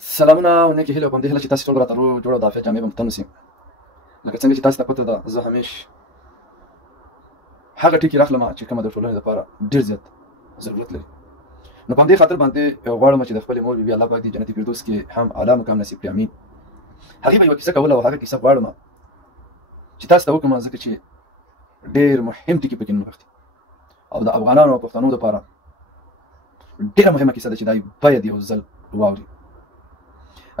سلامونه او نیکې هیلې په همدې هیله چې تاسې ټول راته روغ جوړ او د عافیت جامې به مو تن شي. لکه څنګه چې تاسو ته پته ده زه همیش هغه ټکي راخلم چې کومه د ټولنې لپاره ډېر زیات ضرورت لري. نو په همدې خاطر باندې غواړم چې د خپلې مور بي بي الله پاک دې جنت فردوس کې هم اعلی مقام نصیب کړي امین. هغې به یوه کیسه کوله او هغه کیسه غواړم چې تاسو ته وکړم ځکه چې ډېر مهم ټکي پکې نغښتي او د افغانانو او پښتنو لپاره ډېره مهمه کیسه ده چې دا باید یو ځل واوري.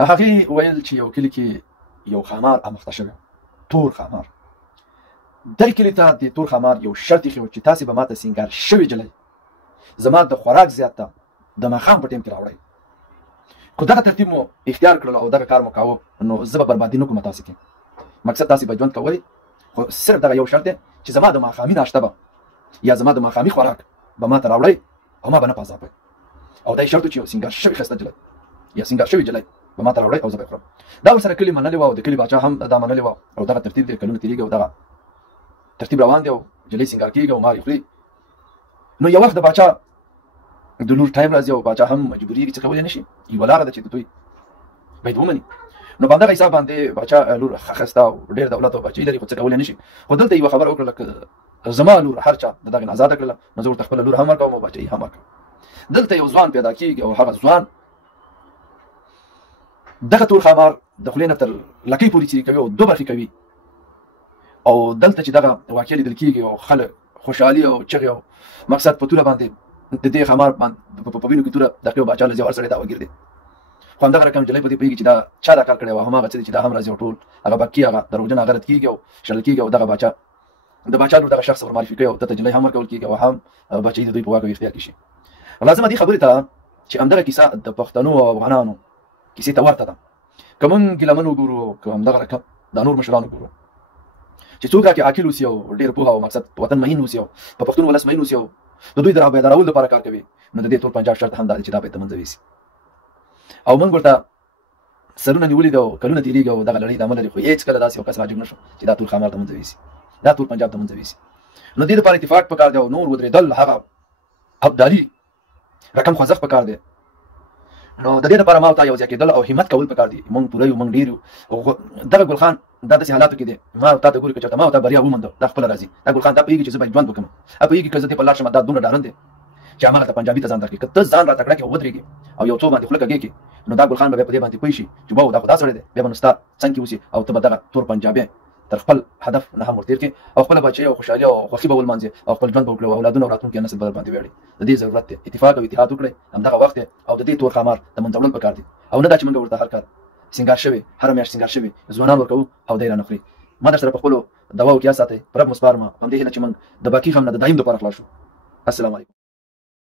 هغې ویل چې یو کلي کې یو ښامار اموخته شوی تور ښامار. دې کلي ته د تور ښامار یو شرط ایښی و چې تاسې به ماته سینګار شوې جلۍ زما د خوراک زیات ته د ماښام په ټیم کې راوړئ. خو دغه ترتیب مو اختیار کړل او دغه کار مو کاوه نو زه به بربادي نه کوم تاسې کې. مقصد تاسې به ژوند کوئ خو صرف دغه یو شرط دی چې زما د ماښامي ناشته به یا زما د ماښامي خوراک به ماته راوړئ او ما به نه پازاپئ. او دا یې شرط و چې یو سینګار شوې ښایسته جلۍ یا سینګار شوې جلۍ به ماته راوړئ او زه به یې خورم. دا ورسره کلي منلې وه او د کلي باچا هم دا منلې وه او دغه ترتیب دی کلونه تېرېږي او دغه ترتیب روان دی او جلۍ سینګار کېږي او مار یې خوري. نو یو وخت د باچا د لور ټایم راځي او باچا هم مجبورېږي څه کولی نه شي. یوه لاره ده چې د دوی باید ومني. نو په همدغه حساب باندې باچا لور ښه ښایسته او ډېر دولت او باچایي لري خو څه کولی نه شي. خو دلته یوه خبره وکړله که زما لور هر چا د دغې نه ازاده کړله نو زه ورته خپله لور هم ورکوم او باچایي هم ورکوم. دلته یو ځوان پیدا کېږي او هغه ځوان دغه تور ښامار د خولې نه تر لکۍ پورې څیرې کوي او دوه برخې کوي. او دلته چې دغه واقع لیدل کېږي او خلک خوشحالي او چغې او مقصد په توره باندې د دې ښامار په وینو کې توره دقیق او باچا له زیور سړی دا وګیر دی. خو همدغه رقم جلۍ په دې پوهېږي چې دا چا دا کار کړی و هماغه څه دی چې دا هم راځي او ټول هغه بکي هغه دروغجن هغه رد کېږي او شړل کېږي او دغه باچا د باچا لور دغه شخص ورمعرفي کوي او دته جلۍ هم ورکول کېږي او هم باچایي د دوی په واک او اختیار کې شي. لازمه دې خبرې ته چې همدغه کیسه د پښتنو او افغانانو کیسې ته ورته ده. که موږ ګیلمن وګورو که همدغه رقم دا نور مشران وګورو چې څوک راکې عاقل اوسي او ډېر پوهه او مقصد وطن مهین اوسي او په پښتون ولس مهین اوسي او د دوی د رابیدارولو لپاره کار کوي نو د دې ټول پنجاب شرط هم دا دی چې دا باید د منځه ویسي. او موږ ورته سرونه نیولي دي او کلونه تېرېږي او دغه لړۍ ادامه لري خو هېڅکله داسې یو کس راجګ نه شو چې دا ټول ښامار د منځه ویسي دا ټول پنجاب د منځه ویسي. نو دې دپاره اتفاق پکار دی او نور ودرېدل هغه ابدالي رقم خوځښت پکار دی. نو د دې لپاره ما او تا یو ځای کېدل او همت کول پکار دي. موږ پوره یو موږ ډېر یو. دغه ګل خان دا داسې حالاتو کې دی ما او تا ته ګوري که چېرته ما او تا بریا وموندو دا خپله راځي. دا ګل خان دا پوهېږي چې زه باید ژوند وکړم پوهېږي که زه دې په لار شم دا دومره ډارن دی چې هماغلته پنجابي ته ځان درکړي. که ته ځان را تکړه کړې او ودرېږې او یو څو باندې خوله کږې کړې نو دا ګل خان به بیا په دې باندې پوه شي چې واو دا خو دا سړی دی بیا به نو ستا څنګ کې اوسي او ته به دغه تور پنجابی تر خپل هدف نه هم ورتېر کړې او خپله بچۍ او خوشحالي او خوښي به ولمانځې او خپل ژوند به وکړې او اولادونه او راتلونکي نسل به در باندې ویاړي. د دې ضرورت دی اتفاق او اتحاد وکړئ همدغه وخت دی او د دې تور ښامار د منځه وړل پکار دي او نه دا چې موږ ورته هر کال سینګار شوی هره میاشت سینګار شوي ځوانان ورکوو او دی رانه خوري. ما درسره په خپلو دواو کې یاد ساتئ په رب مو سپارم په همدې هیله چې موږ د باقي غم نه د دایم دپاره خلاص شو. السلام علیکم.